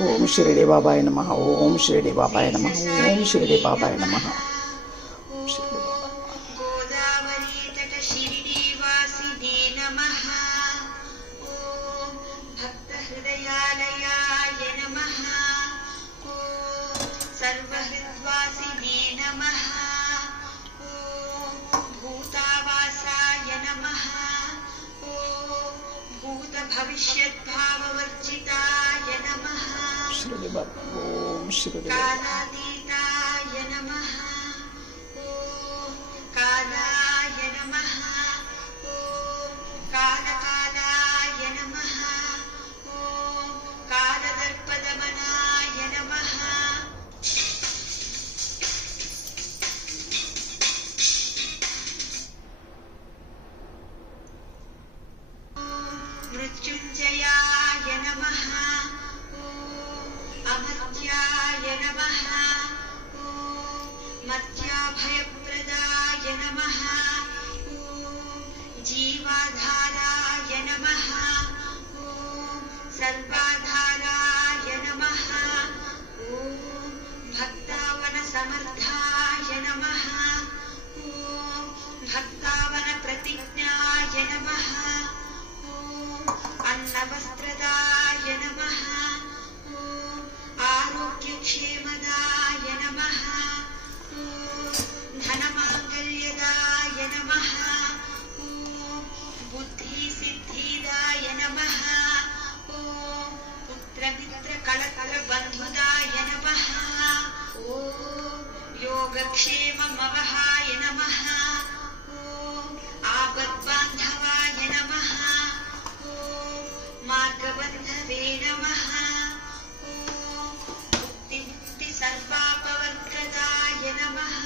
ಓಂ ಶಿರಡಿ ಬಾಬಾಯ ನಮಃ. ಓಂ ಶಿರಡಿ ಬಾಬಾಯ ನಮಃ. ಓಂ ಶಿರಡಿ ಬಾಬಾಯ ನಮಃ. भविष्यद्भाववर्जिताय नमः. शिरडी बाबा. ओम शिरडी कालातीताय नमः. ओम कालाय नमः. ओम कालकालाय नमः. ओम कालदर्पदमनाय नमः. मृत्युञ्जयाय नमः. ओम अमर्त्याय नमः. ओम मर्त्याभयप्रदाय नमः. ओम जीवाधाराय नमः. ओम सर्वाधाराय नमः. ओम भक्तावनसमर्थाय नमः. ओम भक्तावनप्रतिज्ञाय नमः. अन्नवस्त्रदाय नमः. ओम आरोग्यक्षेमदाय नमः. ओम धनमाङ्गल्यदाय नमः. ओम बुद्धिसिद्धिदाय नमः. ओम पुत्रमित्रकलत्रबन्धुदाय नमः. ओम योगक्षेममवहाय नमः. ओम आपद्बान्धवाय नमः. मार्गबन्धवे नमः. ओम मुक्तिमुक्तिसर्वापवर्गदाय नमः.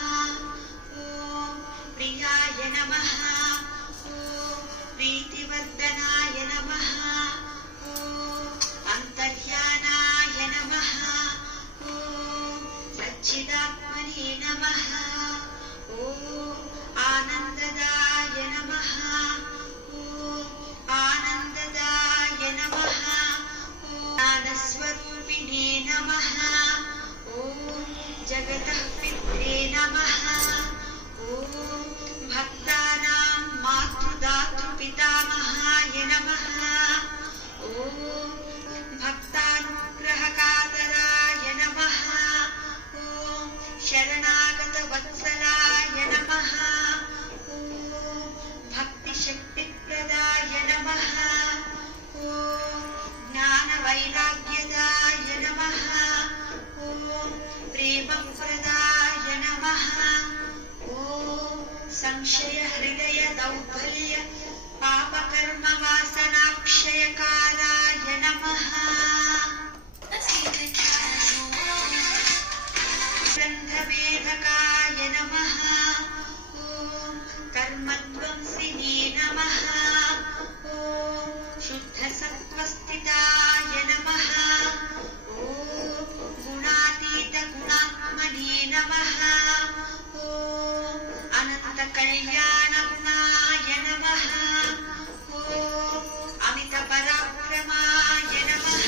ओम प्रियाय नमः. ओम प्रीतिवर्धनाय नमः. ओम अन्तर्यानाय नमः. ओम सच्चिदात्मने नमः. ओम आनन्ददाय नमः. ओम आनन्ददाय नमः. ज्ञानस्वरूपिणे नमः. ओम जगतः पित्रे नमः. ओम भक्तानां मातृदातृपितामहाय नमः. ओम भक्तानुग्रहकातराय नमः. ओम शरणागतवत्सलाय नमः. ओम भक्तिशक्तिप्रदाय नमः. ओम ज्ञानवैराग्यदाय नमः. ओम प्रेमप्रदाय नमः. ओम संशयहृदयदौर्बल्य पापकर्मवासनाक्षयकाराय नमः. ग्रन्थवेदकाय नमः. ओम कर्मध्वंसिने नमः. ओम शुद्धसत्त्वस्थिताय नमः. ओम गुणातीतगुणात्मने नमः. ओम अनन्तकल्याणगुणाय नमः. ओम अमितपराक्रमाय नमः.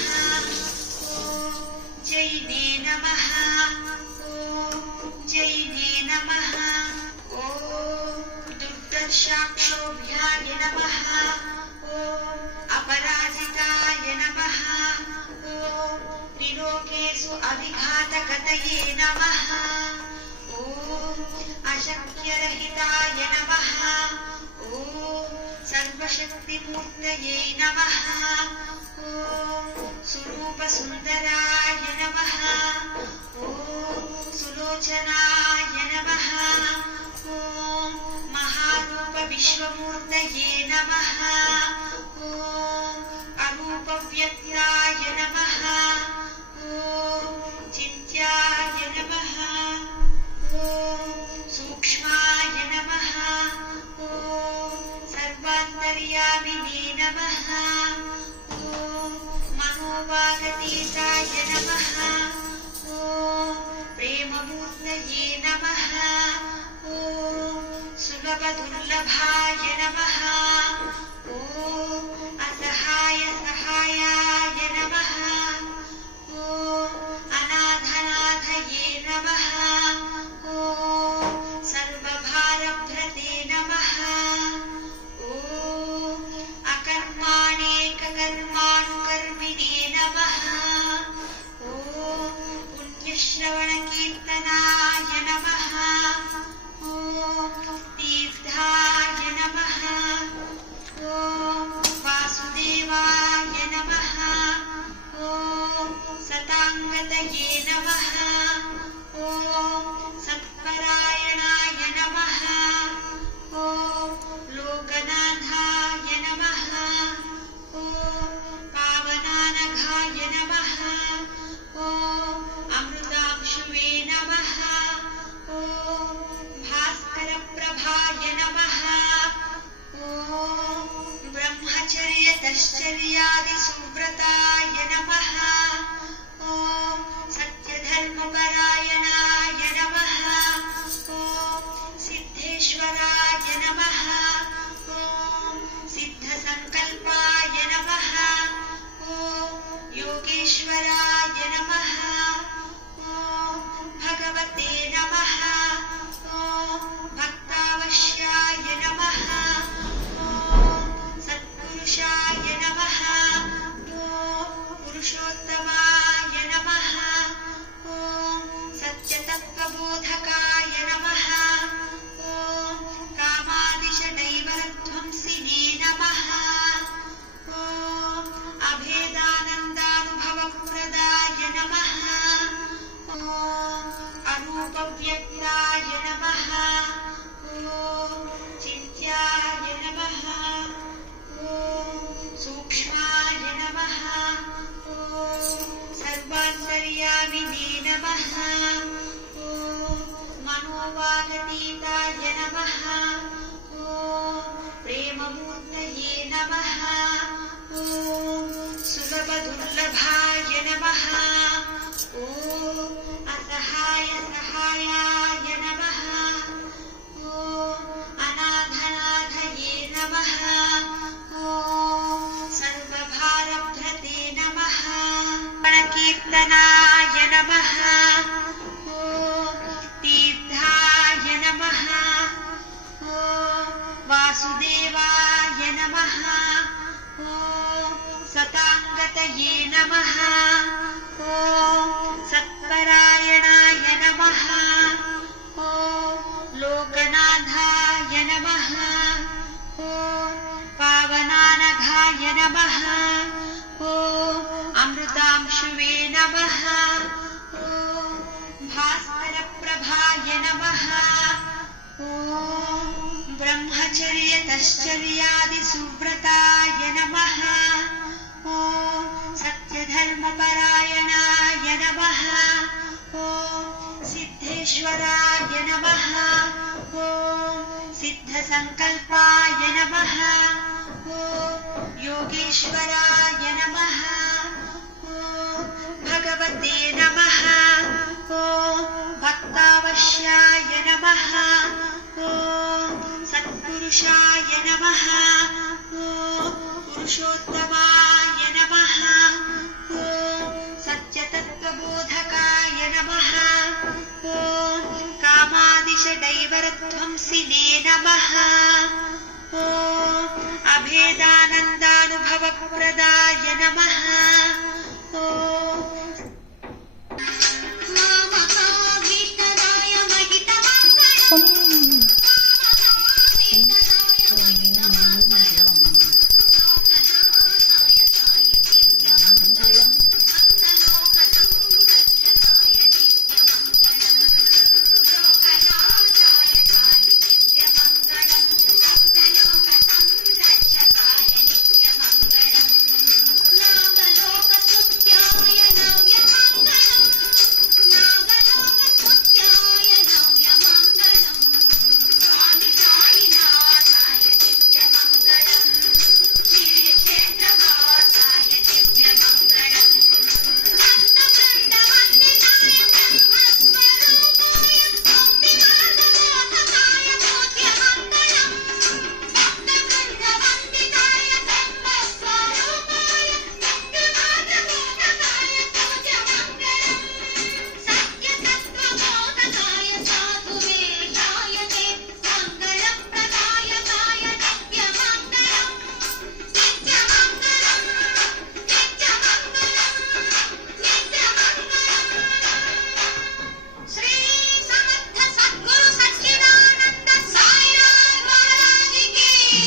ओम जैने नमः. ओम जैने नमः. ओम दुर्दर्शाक्षोभ्याय नमः. ओम अपराजिताय नमः. ओम त्रिलोकेषु अविघातगतये नमः. ओम अशक्यरहिताय नमः. ओम सर्वशक्तिमूर्तये नमः. ओम सुरूपसुन्दराय नमः. ओम सुलोचनाय नमः. ओम महारूपविश्वमूर्तये नमः. ओम अरूपव्यक्ताय नमः. ओम चिन्त्याय नमः. ओम सूक्ष्माय नमः. ओम सर्वान्तर्यामिने नमः. ओम मनोवागतीताय नमः. ओम प्रेममूर्तये नमः. ओम सुलभदुर्लभाय नमः. तपश्चर्यादिसुव्रताय नमः। ॐ सत्यधर्मपरायणाय नमः। ॐ सिद्धेश्वराय नमः। ॐ सिद्धसङ्कल्पाय नमः। ॐ योगेश्वराय नमः। ॐ भगवते नमः। ॐ भक्तावश्याय नमः। ॐ सत्पुरुषाय नमः। ॐ पुरुषोत्तमाय नमः। ॐ सत्यतत्त्वबोधकाय नमः। ॐ कामादिषदैवध्वंसिने नमः। ॐ अभेदानन्दानुभवप्रदाय नमः। ॐ अरूपव्यक्ताय नमः। ॐ चिन्त्याय नमः। ॐ सूक्ष्माय नमः। ॐ सर्वान्तर्यामिने नमः। ॐ मनोवागतीताय नमः। ॐ प्रेममूर्तये नमः। ॐ सुलभदुर्लभाय नमः। ॐ असहायाय नमः। ॐ अनाथनाथये नमः। ॐ सर्वभारभ्रते नमः। गणकीर्तनाय नमः। ॐ तीर्थाय नमः। ॐ वासुदेवाय नमः। ॐ सताङ्गतये नमः। ॐ सत्परायणाय नमः। ॐ लोकनाथाय नमः। ॐ पावनानघाय नमः। ॐ अमृतांशुवे नमः। ॐ भास्करप्रभाय नमः। ॐ ब्रह्मचर्यतश्चर्यादिसुव्रताय नमः। ॐ सत्यधर्मपरायणाय नमः। ॐ सिद्धेश्वराय नमः। ॐ सिद्धसङ्कल्पाय नमः। ॐ योगेश्वराय नमः। ॐ भगवते नमः। ॐ भक्तावश्याय नमः। ॐ सत्पुरुषाय नमः। ॐ पुरुषोत्तमाय नमः। ॐ सत्यतत्त्वबोधकाय नमः। ॐ कामादिषदैवध्वंसिने नमः। ॐ अभेदानन्दानुभवप्रदाय नमः। ॐ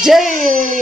जय